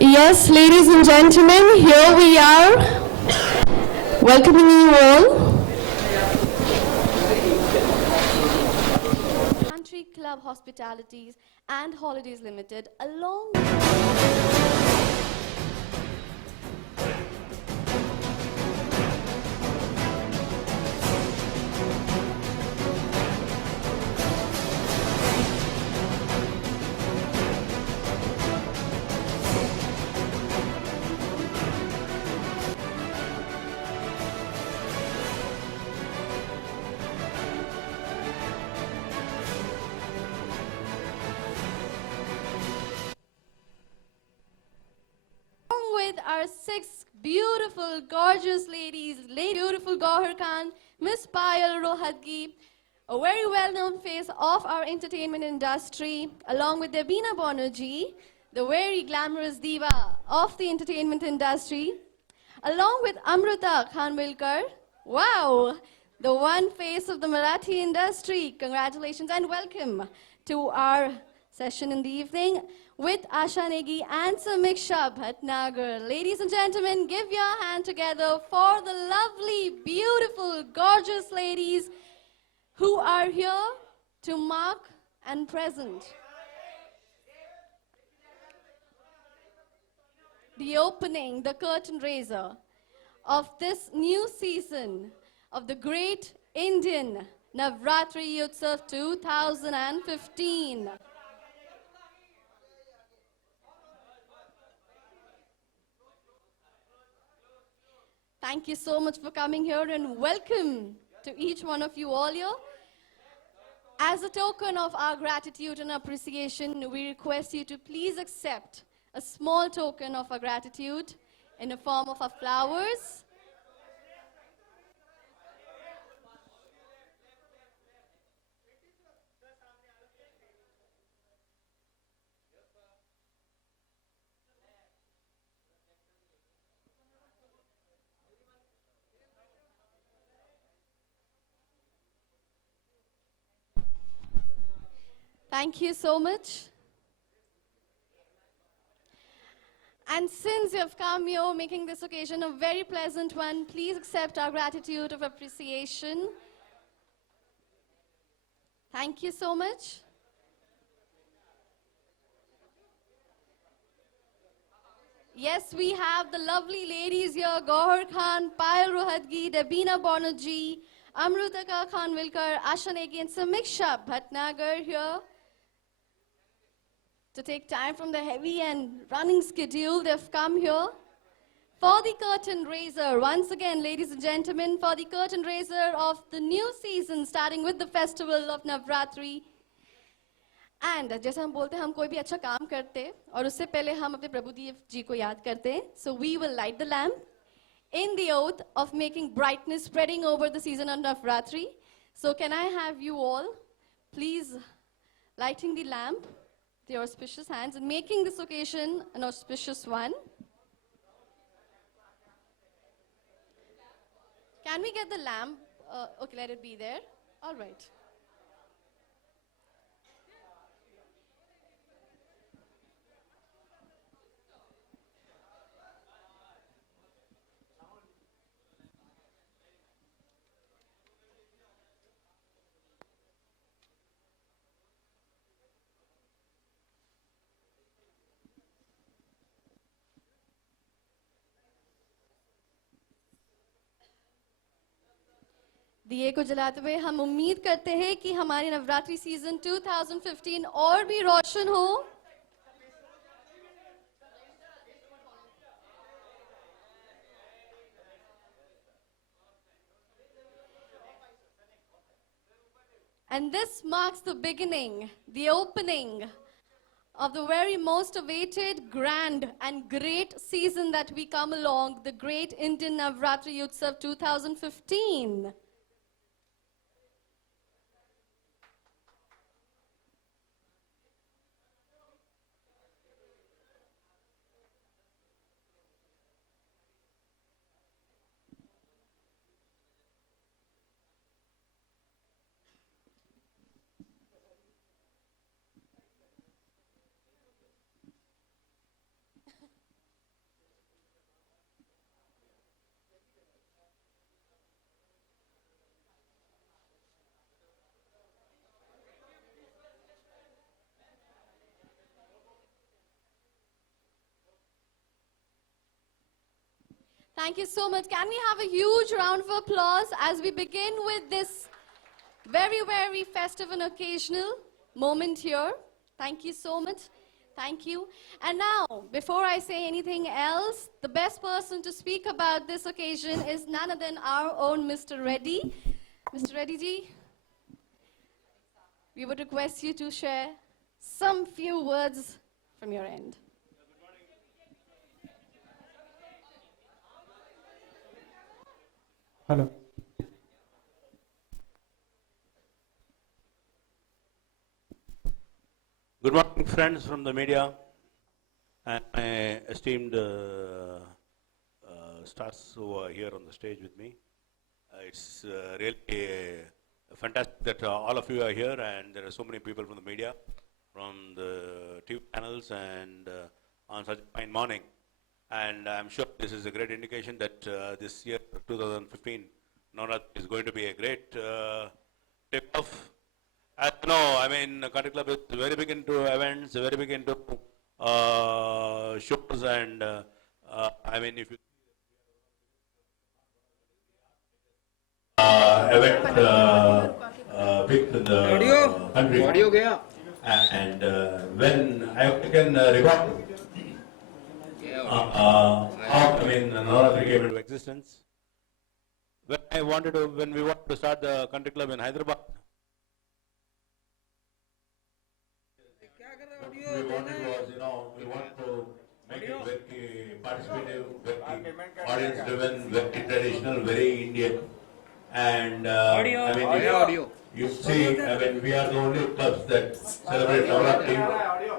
Yes, ladies and gentlemen, here we are, welcoming you all. Country Club Hospitalities and Holidays Limited, along with our six beautiful, gorgeous ladies, beautiful Gauhar Khan, Miss Payal Rohatgi, a very well-known face of our entertainment industry, along with Debina Banerjee, the very glamorous diva of the entertainment industry, along with Amruta Khanvilkar. Wow, the one face of the Marathi industry. Congratulations and welcome to our session in the evening with Asha Negi and Samiksha Bhatnagar. Ladies and gentlemen, give your hand together for the lovely, beautiful, gorgeous ladies who are here to mark and present the opening, the curtain raiser of this new season of the Great Indian Navratri Utsav 2015. Thank you so much for coming here and welcome to each one of you all here. As a token of our gratitude and appreciation, we request you to please accept a small token of our gratitude in the form of our flowers. Thank you so much. And since you have come here, making this occasion a very pleasant one, please accept our gratitude of appreciation. Thank you so much. Yes, we have the lovely ladies here, Gauhar Khan, Payal Rohatgi, Debina Banerjee, Amrutaka Khanvilkar, Asha Negi, and Samiksha Bhatnagar here to take time from the heavy and running schedule. They've come here for the curtain raiser. Once again, ladies and gentlemen, for the curtain raiser of the new season, starting with the festival of Navratri. And जैसे हम बोलते हैं हम कोई भी अच्छा काम करते और उससे पहले हम अपने प्रभुदेव जी को याद करते हैं. So we will light the lamp in the oath of making brightness spreading over the season of Navratri. So can I have you all please lighting the lamp with your auspicious hands and making this occasion an auspicious one. Can we get the lamp? Okay, let it be there. All right. दिए को जलाते हुए हम उम्मीद करते हैं कि हमारी नवरात्रि सीजन 2015 और भी रोशन हो. And this marks the beginning, the opening of the very most awaited, grand and great season that we come along, the Great Indian Navratri Utsav 2015. Thank you so much. Can we have a huge round of applause as we begin with this very, very festive and occasional moment here? Thank you so much. Thank you. And now, before I say anything else, the best person to speak about this occasion is none other than our own Mr. Reddy. Mr. Reddy ji, we would request you to share some few words from your end. Hello. Good morning, friends from the media and my esteemed stars who are here on the stage with me. It's really fantastic that all of you are here, and there are so many people from the media, from the TV channels, and on such a fine morning. And I'm sure this is a great indication that this year, 2015, Navratri is going to be a great tip-off. As you know, I mean, Country Club is very big into events, very big into shows, and I mean, if you event big in the country. Audio gaya. And when I can recall how, I mean, Navratri came into existence. When we wanted to start the Country Club in Hyderabad, we wanted was, we want to make it very participative, very audience driven, very traditional, very Indian. And I mean, you see, I mean, we are the only clubs that celebrate Navratri,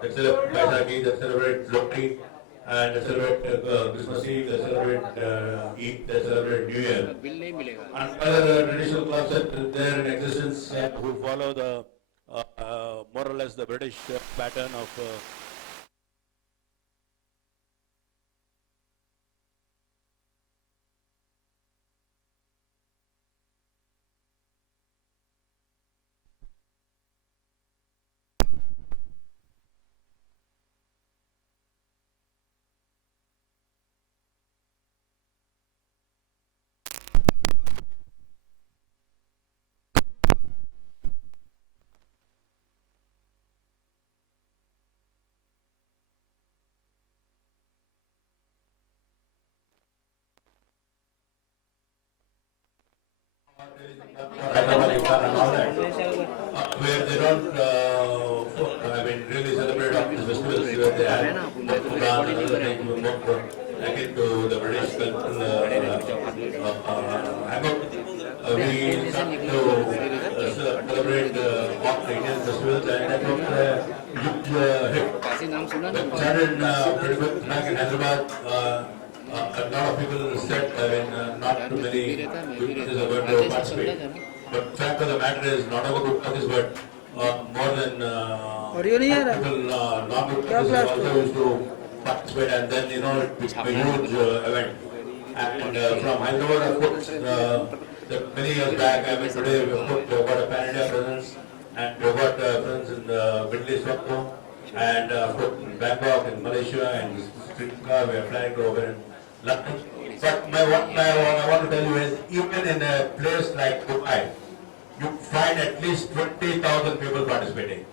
that celebrate Baisakhi, that celebrate Lotri, and that celebrate Christmas Eve, that celebrate Eid, that celebrate New Year. And other traditional clubs that are there in existence who follow the more or less the British pattern of where they don't, I mean, really celebrate all these festivals where they have Quran and other things more akin to the British cultural hangout. We start to celebrate all the Indian festivals, and that was a huge hit. It started pretty much back in Hyderabad. A lot of people said, I mean, not too many witnesses are going to participate. But fact of the matter is, not about good parties, but more than people, non-good parties also used to participate, and then, it became a huge event. And from Hyderabad, of course, many years back, I mean, today we've got a pan-India presence, and we've got presence in the Middle East also, and of course, in Bangkok, in Malaysia, and Sri Lanka, we are flying to over in London. But what I want to tell you is, even in a place like Dubai, you find at least 20,000 people participating.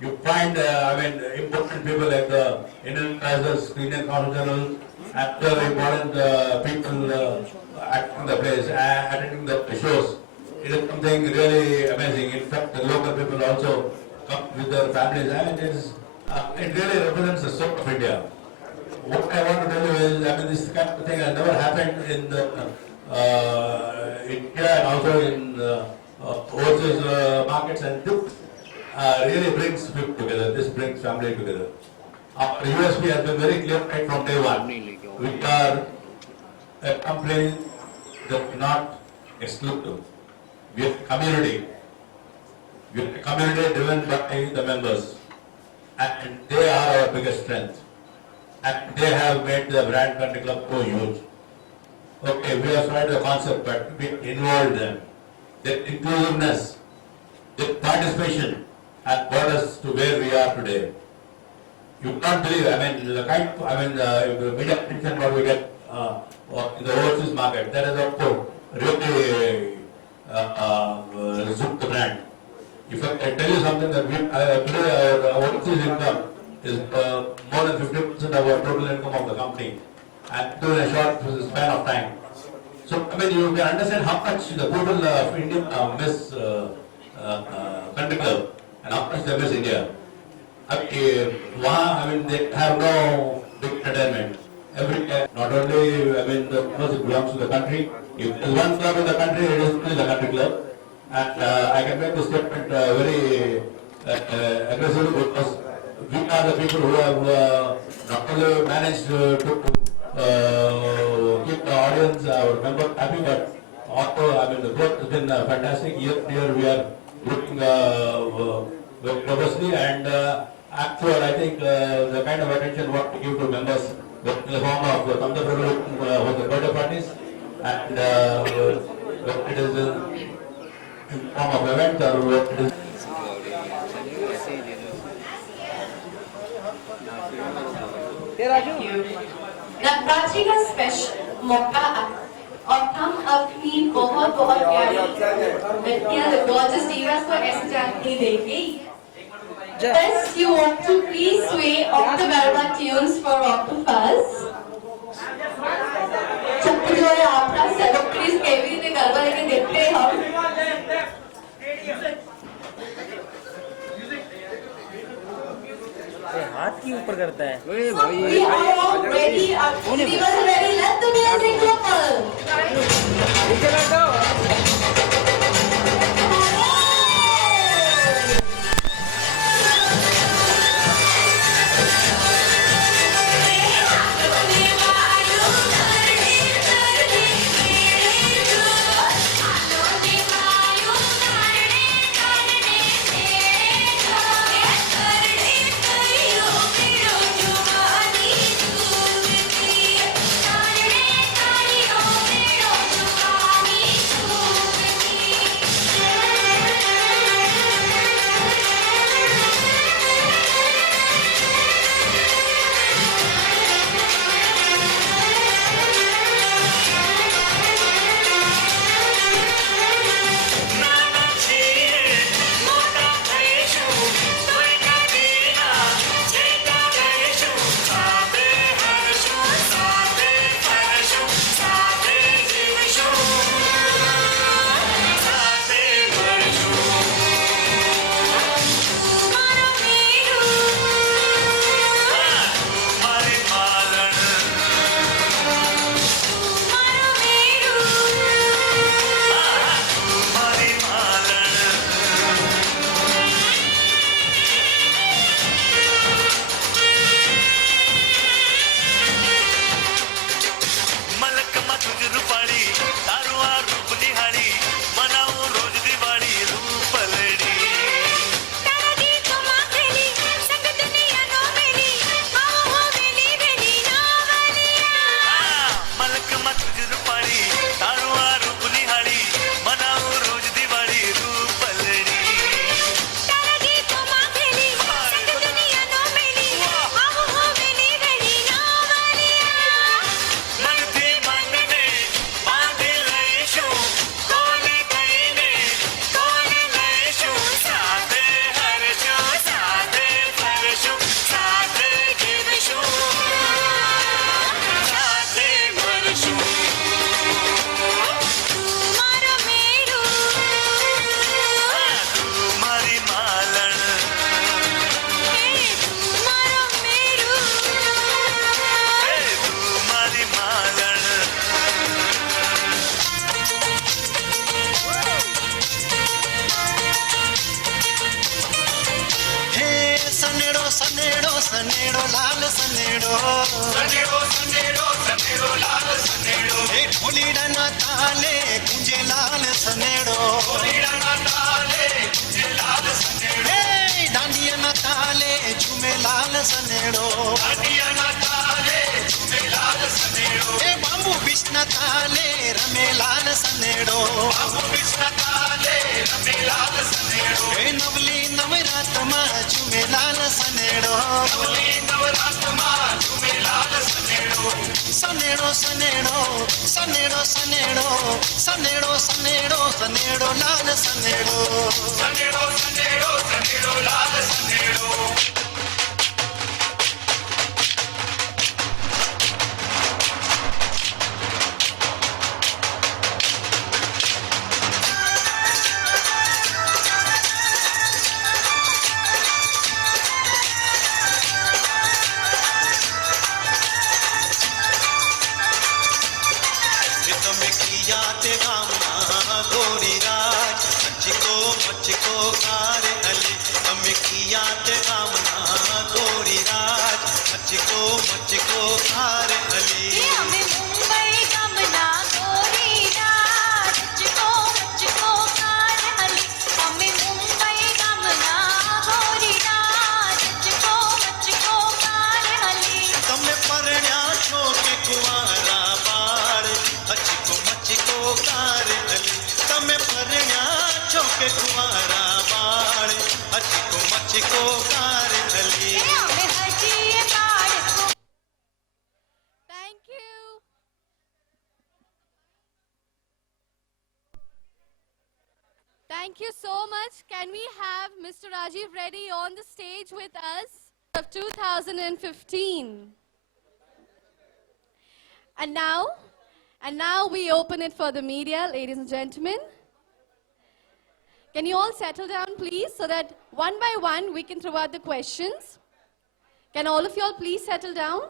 You find, important people like the Indian Advisors, Indian Consul, and other important people acting the place, attending the shows. It is something really amazing. In fact, the local people also come with their families, and it really represents the soul of India. What I want to tell you is, this kind of thing has never happened in India and also in overseas markets, and this really brings people together. This brings family together. Our USP has been very clear right from day one. We are a company that is not exclusive. We are a community. We are a community driven by the members, and they are our biggest strength. And they have made the brand Country Club so huge. Okay, we have tried the concept, but we involved them. Their inclusiveness, their participation has brought us to where we are today. You can't believe, the media attention what we get in the overseas market. That is also really zoom the brand. If I tell you something that we today our overseas income is more than 50% of our total income of the company, and in a short span of time. So I mean, you can understand how much the people of India miss country club and how much they miss India. I mean, they have no big entertainment. Not only, I mean, because it belongs to the country. If there's one club in the country, it is the country club. And I can make this statement very aggressively because we are the people who have not only managed to keep the audience, our members happy, but also, I mean, the growth has been fantastic. Year we are looking very robustly, and after I think the kind of attention what we give to members in the form of the with the birthday parties, and it is in form of events or what it is. Navratri का special मौका और हम अपनी बहुत बहुत प्यारी लड़कियां gorgeous divas को ऐसे जाके देंगे. First, you want to please sway Octoberba tunes for Octopus. चप्पू जो है आपका सब प्लीज केवी ने गरबा लेके देखते हैं हम. हाथ की ऊपर करता है. We are all ready. Divas are ready. Let the music rumble. सनेड़ो लाल सनेड़ो सनेड़ो सनेड़ो सनेड़ो लाल सनेड़ो एक फुलीड़ा ना ताले कुंजे लाल सनेड़ो फुलीड़ा ना ताले कुंजे लाल सनेड़ो डांडिया ना ताले झूमे लाल सनेड़ो डांडिया ना ताले झूमे लाल सनेड़ो ए बांबू बिस्ना ताले रमे लाल सनेड़ो बांबू बिस्ना ताले रमे लाल सनेड़ो ए नवली नवरात मा झूमे लाल सनेड़ो नवली नवरात मा झूमे लाल सनेड़ो सनेड़ो सनेड़ो सनेड़ो सनेड़ो सनेड़ो सनेड़ो सनेड़ो लाल सनेड़ो सनेड़ो सनेड़ो सनेड़ो लाल सनेड़ो તમે કિયા તે ગામના ગોરી રાજ મચકો કારે અલી તમે કિયા તે ગામના ગોરી રાજ મચકો કારે અલી અમે મુંબઈ ગામના ગોરી રાજ મચકો કાર હલી અમે મુંબઈ ગામના ગોરી રાજ મચકો કાર હલી તમે પરણ્યા છો કે કુંવારા બાળ મચકો કારે અલી તમે પરણ્યા છો કે કુંવારા બાળ મચકો કારે અલી અમે હજી બાળકો Thank you. Thank you so much. Can we have Mr. Rajiv Reddy on the stage with us of 2015? And now we open it for the media, ladies and gentlemen. Can you all settle down, please, so that one by one we can throw out the questions? Can all of you all please settle down?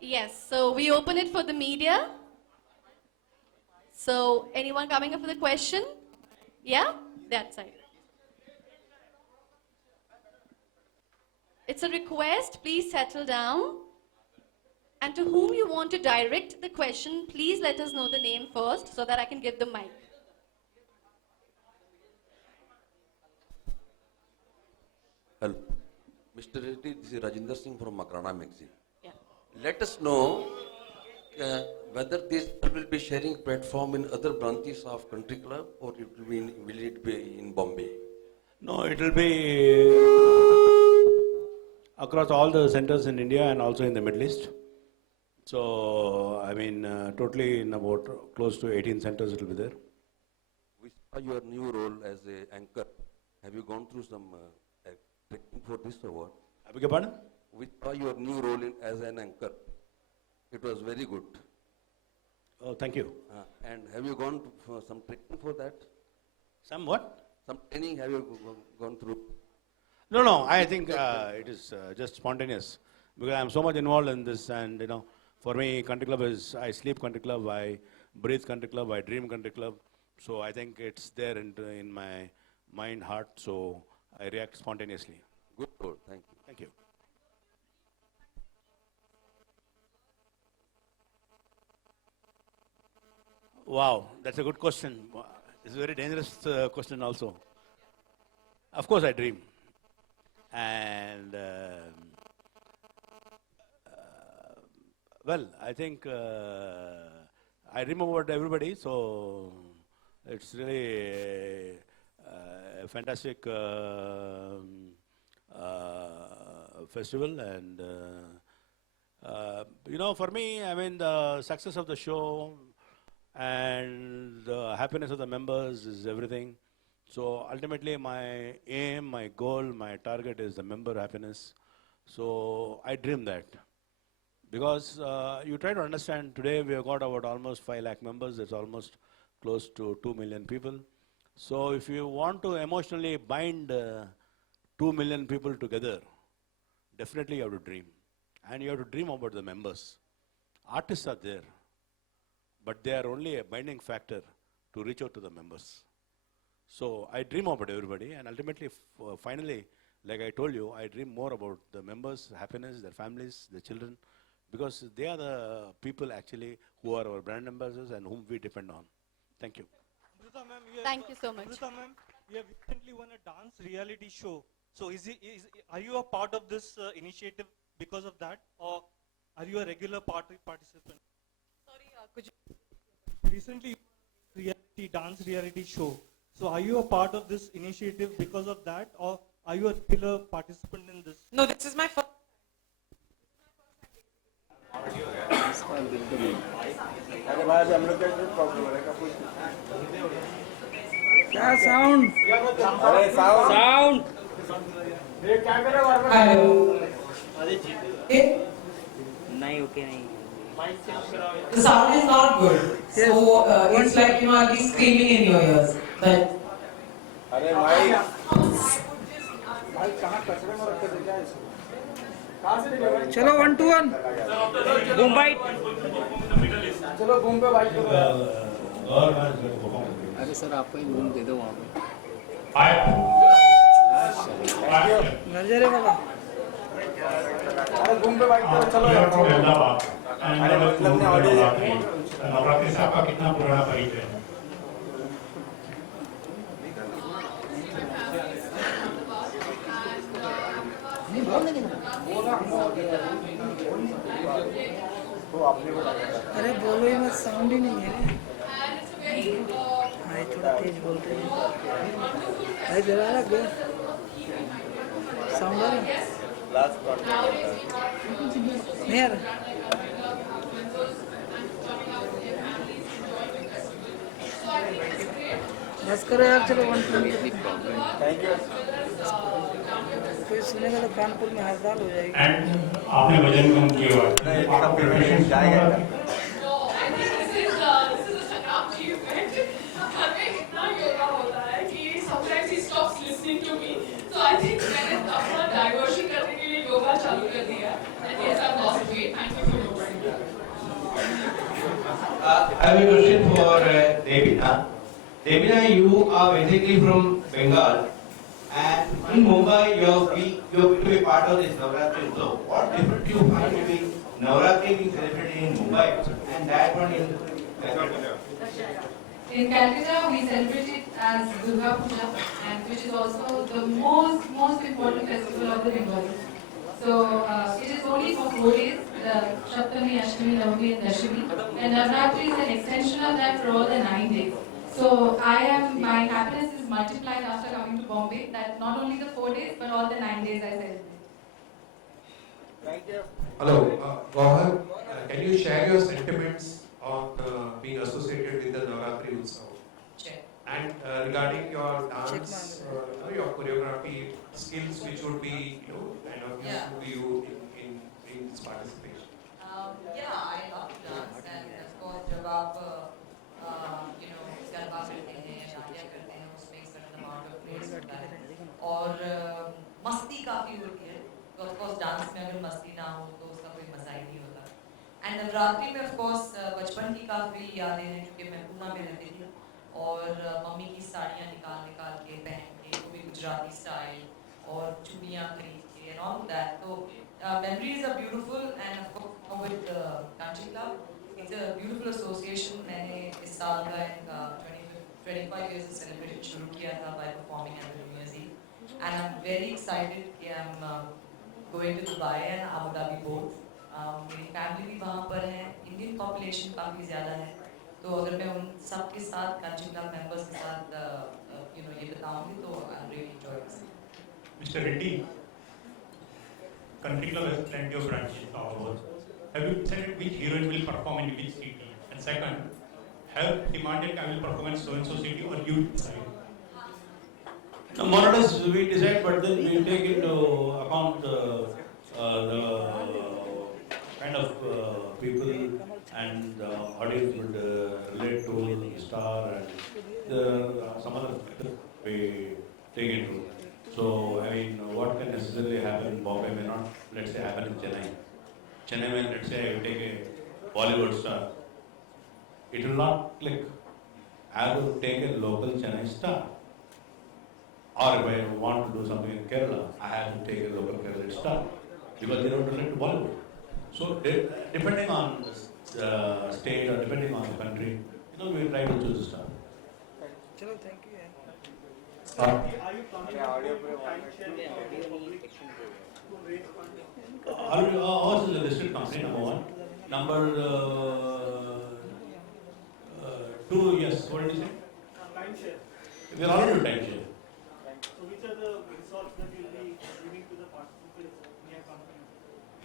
Yes, so we open it for the media. So, anyone coming up with a question? Yeah? That side. It's a request, please settle down. And to whom you want to direct the question, please let us know the name first so that I can give the mic. Hello. Mr. Reddy, this is Rajinder Singh from Makrana magazine. Yeah. Let us know whether this will be sharing platform in other branches of country club or will it be in Bombay? No, it will be across all the centers in India and also in the Middle East. So, I mean, totally in about close to 18 centers it will be there. We saw your new role as an anchor. Have you gone through some training for this or what? I beg your pardon? We saw your new role as an anchor. It was very good. Oh, thank you. And have you gone for some training for that? Some what? Some training have you gone through? No, I think it is just spontaneous because I am so much involved in this, and you know, for me, country club is, I sleep country club, I breathe country club, I dream country club. So I think it's there in my mind, heart, so I react spontaneously. Good role, thank you. Thank you. Wow, that's a good question. It's a very dangerous question also. Of course I dream. And well, I think I dream about everybody, so it's really a fantastic festival. And you know, for me, I mean, the success of the show and the happiness of the members is everything. So ultimately my aim, my goal, my target is the member happiness. So I dream that. Because you try to understand, today we have got about almost 5 lakh members, it's almost close to 2 million people. So if you want to emotionally bind 2 million people together, definitely you have to dream. And you have to dream about the members. Artists are there, but they are only a binding factor to reach out to the members. So I dream about everybody, and ultimately, finally, like I told you, I dream more about the members' happiness, their families, their children, because they are the people actually who are our brand ambassadors and whom we depend on. Thank you. Amrita ma'am, Thank you so much. Amrita ma'am, you have recently won a dance reality show. So are you a part of this initiative because of that, or are you a regular participant? Sorry, could you? Recently, reality dance reality show. So are you a part of this initiative because of that, or are you a regular participant in this? No, this is my first. क्या sound sound नहीं okay नहीं The sound is not good. So it's like, you know, I'll be screaming in your ears. But चलो 1 to 1 Mumbai अरे sir आपको एक room दे दो वहाँ पे नजरे वाला नवरात्रि से आपका कितना पुराना परिचय है? अरे बोलो ही मत साउंड ही नहीं है भाई थोड़ा तेज बोलते हैं भाई जरा लग गया साउंड आ रहा नहीं आ रहा बस करो यार चलो 1 to 1 थैंक यू कोई सुनेगा तो कानपुर में हड़ताल हो जाएगी एंड आपने वजन कम किया हुआ है आपका प्रिपरेशन जाएगा I have a question for Devina. Devina, you are basically from Bengal, and in Mumbai you have to be part of this Navratri. So, what difference do you find between Navratri being celebrated in Mumbai and that one in Calcutta? In Calcutta, we celebrate it as Durga Puja, and which is also the most important festival of the Bengalis. So it is only for 4 days: the Saptami, Ashtami, Navami, and Dashami. And Navratri is an extension of that for all the 9 days. So my happiness is multiplied after coming to Bombay. That not only the 4 days, but all the 9 days I celebrate. Thank you. Hello, Gauhar, can you share your sentiments on being associated with the Navratri Utsav? Sure. And regarding your dance, your choreography skills, which would be, kind of useful to you in this participation. Yeah, I love to dance, and of course, जब आप गरबा करते हैं या शादियाँ करते हैं, उसमें एक certain amount of place होता है और मस्ती काफ़ी होती है. तो of course डांस में अगर मस्ती ना हो तो उसका कोई मजा ही नहीं होता. एंड नवरात्रि में of course बचपन की काफ़ी यादें हैं, क्योंकि मैं पूना में रहती थी और मम्मी की साड़ियाँ निकाल के पहन के, वो भी गुजराती स्टाइल, और चूड़ियाँ खरीद के and all that. So memories are beautiful, and of course with Country Club, it's a beautiful association. मैंने इस साल का 25 years of celebration शुरू किया था by performing at the New Year's Eve, and I'm very excited कि I'm going to Dubai and Abu Dhabi both. मेरी family भी वहाँ पर है, इंडियन पॉपुलेशन काफ़ी ज़्यादा है, तो अगर मैं उन सब के साथ कंट्री क्लब मेंबर्स के साथ ये बताऊँगी तो I'm really enjoying it. Mr. Reddy, Country Club has plenty of branches all over. Have you decided which heroine will perform in which city? And second, have demanded I will perform in so-and-so city, or you decide? No, more or less we decide, but then we take into account the kind of people and the audience would relate to the star and some other factors we take into. So, I mean, what can necessarily happen in Bombay may not, let's say, happen in Chennai. Chennai, when let's say I take a Bollywood star, it will not click. I have to take a local Chennai star. Or if I want to do something in Kerala, I have to take a local Kerala star because they don't relate to Bollywood. So, depending on the state or depending on the country, we try to choose a star. चलो thank you. Are you planning to timeshare? Ours is a listed company, number one. Number 2, yes, what did you say? timeshare. We are already doing timeshare. So which are the resorts that you will be giving to the participants in your company?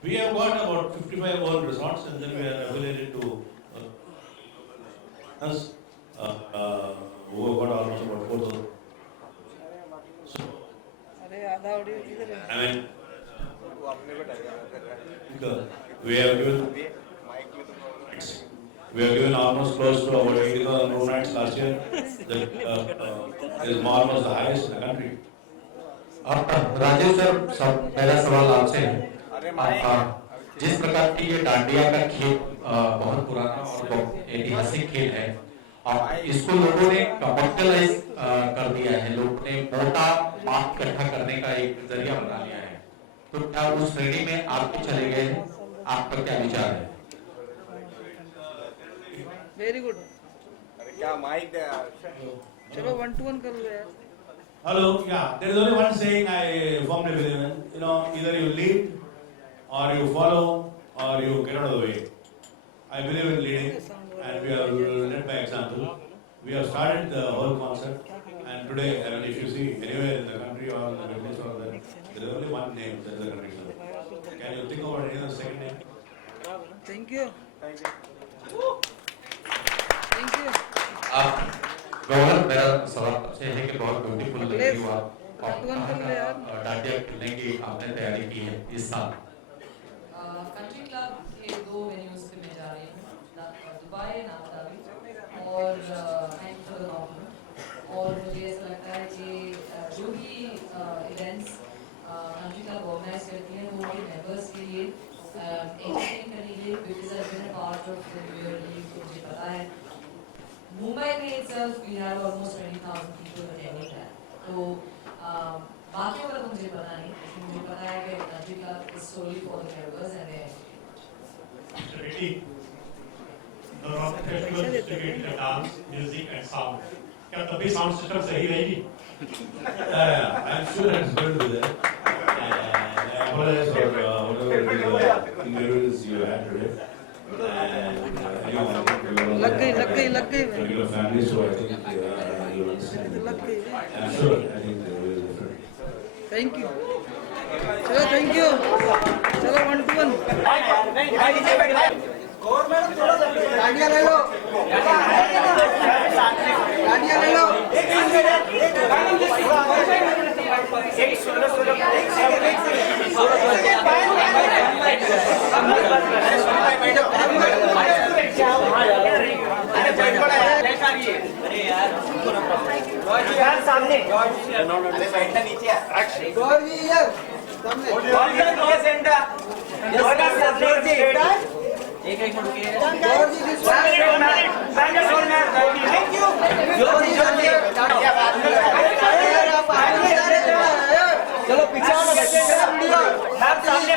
We have got about 55 own resorts, and then we are affiliated to us, who have got almost about 4,000. So, अरे आधा audio किधर है? I mean, we have given almost close to about 80,000 room nights last year. That is almost the highest in the country. Rajesh sir, पहला सवाल आपसे है। जिस प्रकार की ये डांडिया का खेल बहुत पुराना और बहुत ऐतिहासिक खेल है, और इसको लोगों ने कमर्शियलाइज कर दिया है, लोगों ने मोटा मार्क इकट्ठा करने का एक जरिया बना लिया है, तो क्या उस श्रेणी में आप भी चले गए हैं? आपका क्या विचार है? Very good. क्या माइक चलो 1 to 1 कर लो यार। Hello, yeah, there is only one saying I firmly believe in. You know, either you lead, or you follow, or you get out of the way. I believe in leading, and we have led by example. We have started the whole concept, and today, I mean, if you see anywhere in the country or in the business or there is only one name, that is the country club. Can you think about any other second name? Thank you. Thank you. Governor, मेरा सवाल आपसे है कि बहुत beautiful लग रही हो आप, डांडिया खेलने की आपने तैयारी की है इस साल। कंट्री क्लब के 2 वेन्यूज पे मैं जा रही हूँ, दुबई एंड अबू धाबी, और thank you for the compliment. और मुझे ऐसा लगता है कि जो भी इवेंट्स कंट्री क्लब ऑर्गेनाइज करती हैं वो उनके मेंबर्स के लिए एंटरटेन करने के लिए, because I been a part of the new year league, तो मुझे पता है मुंबई में itself we have almost 20,000 people attending that. तो बाकियों का तो मुझे पता नहीं, लेकिन मुझे पता है कि country club is solely for the members and they. Mr. Reddy, the rock festival distributed the dance, music and sound. क्या तभी sound system सही रहेगी? I'm sure it's going to be there. I apologize for whatever injuries you had today. लग गई Regular family, so I think you understand. लग गई। I'm sure. I think they will be different. Thank you. चलो thank you. चलो 1 to 1। गाड़ियाँ ले लो। गाड़ियाँ ले लो। सामने बैठना नीचे चलो पीछे सामने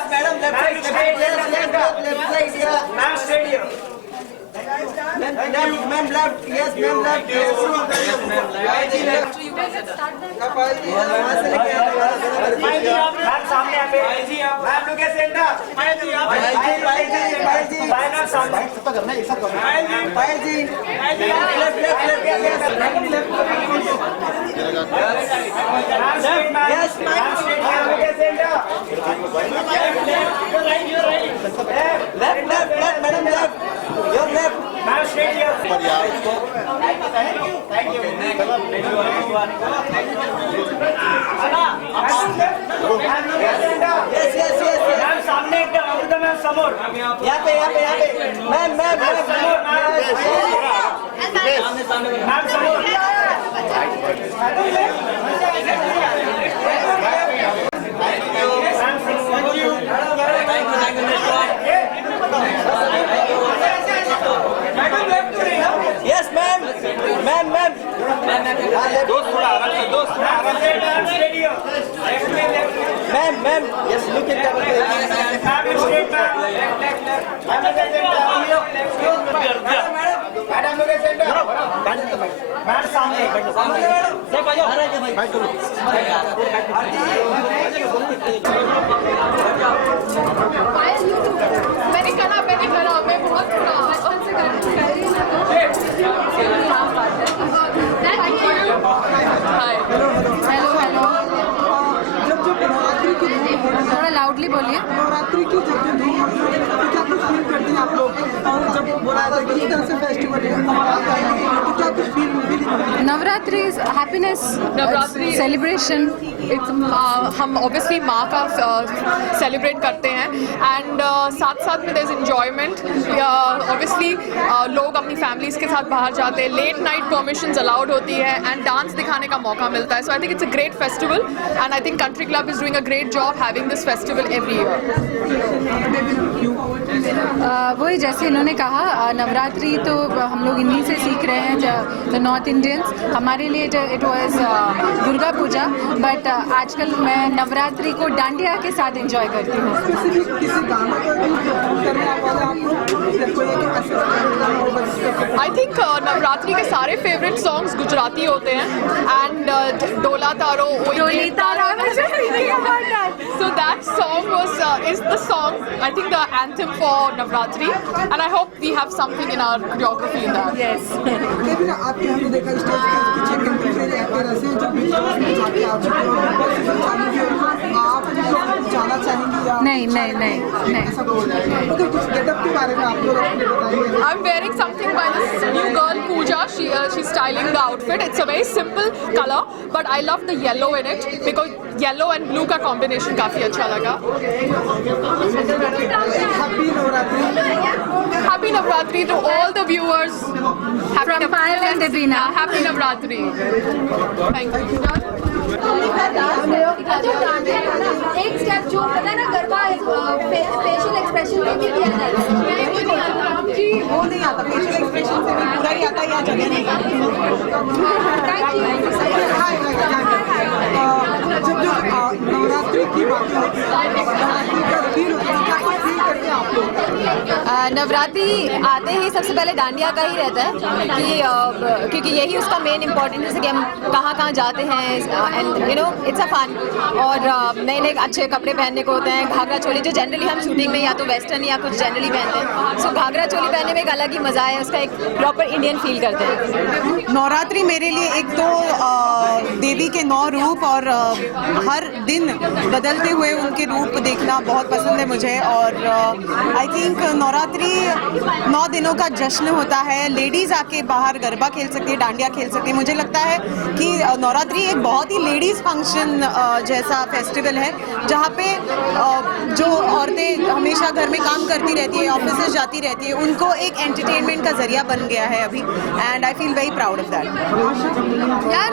madam left side Ma'am left, yes, ma'am left, yes. Ma'am सामने यहाँ पे, ma'am look at center. पायल जी, सब करना है, एक साथ करना है. पायल जी, left. Yes, ma'am. Look at center. Left, madam left. Your left. Ma'am straight here. Thank you. Yes. Ma'am सामने एकदम अमृता मैम समोर. यहाँ पे. मैम समोर. Yes, ma'am. दोस्त थोड़ा आराम से, Ma'am. Yes, look at that. Madam, look at center. Madam, सामने. मैंने करा मैं बहुत बचपन से कर रही हूँ। और जब बोला था कि इस तरह से फेस्टिवल है तो क्या कुछ feel Navratri is happiness, Navratri celebration. हम ऑब्वियसली माँ का सेलिब्रेट करते हैं एंड साथ साथ में देयर इज एंजॉयमेंट. ऑब्वियसली लोग अपनी फैमिलीज के साथ बाहर जाते हैं, लेट नाइट परमिशंस अलाउड होती है एंड डांस दिखाने का मौका मिलता है. So I think it's a great festival and I think country club is doing a great job having this festival every year. वही जैसे इन्होंने कहा, नवरात्रि तो हम लोग इन्हीं से सीख रहे हैं, द नॉर्थ इंडियंस. हमारे लिए it was Durga puja, but आजकल मैं नवरात्रि को डांडिया के साथ एंजॉय करती हूँ. आई थिंक नवरात्रि के सारे फेवरेट सॉन्ग्स गुजराती होते हैं एंड डोला तारो ओई तारा. So that song is the song, I think, the anthem for Navratri, and I hope we have something in our choreography in that. Yes. लेकिन आपके हमने देखा स्टेज के कुछ कंटेम्प्रेरी एक्टर ऐसे हैं जो बिग बॉस में जाके आ चुके हैं और बहुत सीजन चालू किए. आप जाना चाहेंगी या नहीं. ऐसा कुछ तो कुछ गेटअप के बारे में आप लोग अपने बताइए. I'm wearing something by this new girl Pooja. She's styling the outfit. It's a very simple color, but I love the yellow in it because yellow and blue का combination काफी अच्छा लगा. Happy Navratri to all the viewers. Happy Payal and Devina. Happy Navratri. Thank you. एक step जो होता है ना garba, facial expression में भी किया जाता है. जी वो नहीं आता, फेशियल एक्सप्रेशन से भी पूरा ही आता है, यहाँ जगह नहीं. जब जो नवरात्रि की बात होती है, नवरात्रि का फील होता है, क्या कुछ फील करते हैं आप लोग? नवरात्रि आते ही सबसे पहले डांडिया का ही रहता है कि क्योंकि यही उसका मेन इम्पोर्टेंस है कि हम कहाँ कहाँ जाते हैं and you know it's a fun. और नए नए अच्छे कपड़े पहनने को होते हैं. घाघरा चोली जो जनरली हम शूटिंग में या तो वेस्टर्न या कुछ जनरली पहनते हैं, सो घाघरा चोली पहनने में एक अलग ही मज़ा है. उसका एक प्रॉपर इंडियन फील करते हैं. नवरात्रि मेरे लिए एक तो देवी के 9 रूप और हर दिन बदलते हुए उनके रूप देखना बहुत पसंद है मुझे. और आई थिंक नवरात्रि 9 दिनों का जश्न होता है. लेडीज़ आके बाहर गरबा खेल सकती है, डांडिया खेल सकती है. मुझे लगता है कि नवरात्रि एक बहुत ही लेडीज़ फंक्शन जैसा फेस्टिवल है जहाँ पे जो औरतें हमेशा घर में काम करती रहती है, ऑफिस जाती रहती है, उनको एक एंटरटेनमेंट का जरिया बन गया है अभी. And I feel very proud of that. यार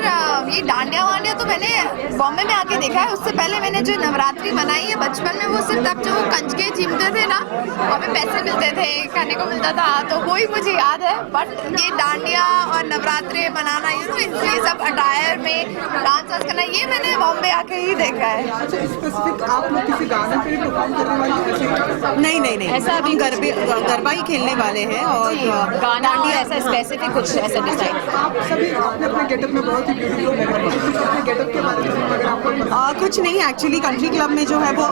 ये डांडिया वांडिया तो मैंने बॉम्बे में आके देखा है. उससे पहले मैंने जो नवरात्रि मनाई है बचपन में, वो सिर्फ तब जो कंजके झिमते थे ना, वहाँ पे पैसे मिलते थे, खाने को मिलता था, तो वही मुझे याद है. बट ये डांडिया और नवरात्रि मनाना, ये सब अटायर में डांस करना, ये मैंने बॉम्बे आके ही देखा है. अच्छा, स्पेसिफिक आप लोग किसी गाने पे परफॉर्म करने वाले? नहीं ऐसा अभी गरबा ही खेलने वाले हैं. और गाना ऐसा स्पेसिफिक कुछ ऐसा डिसाइड. आप सभी अपने अपने गेटअप में बहुत ही ब्यूटीफुल लग रहे हैं. कुछ अपने गेटअप के बारे में अगर आपको कुछ नहीं, एक्चुअली कंट्री क्लब में जो है वो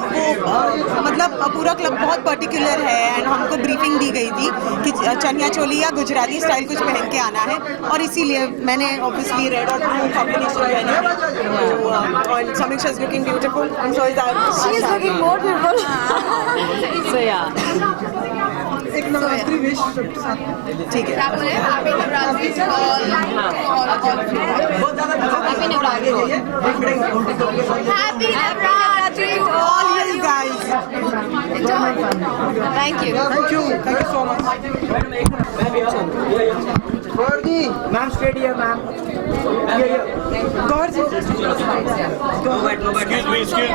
मतलब पूरा क्लब बहुत पर्टिकुलर है एंड हमको ब्रीफिंग दी गई थी कि चनिया चोली या गुजराती स्टाइल कुछ पहन के आना है. और इसीलिए मैंने ऑब्वियसली रेड और ब्लू कॉम्बिनेशन पहनी है. और Samiksha is looking beautiful and so is she is looking more beautiful. So या एक नवरात्रि विश. ठीक है. Happy Navratri to all. Happy Navratri to all you guys. Thank you. Thank you so much. Gordy, ma'am, straight here, ma'am. Gordy. Excuse me.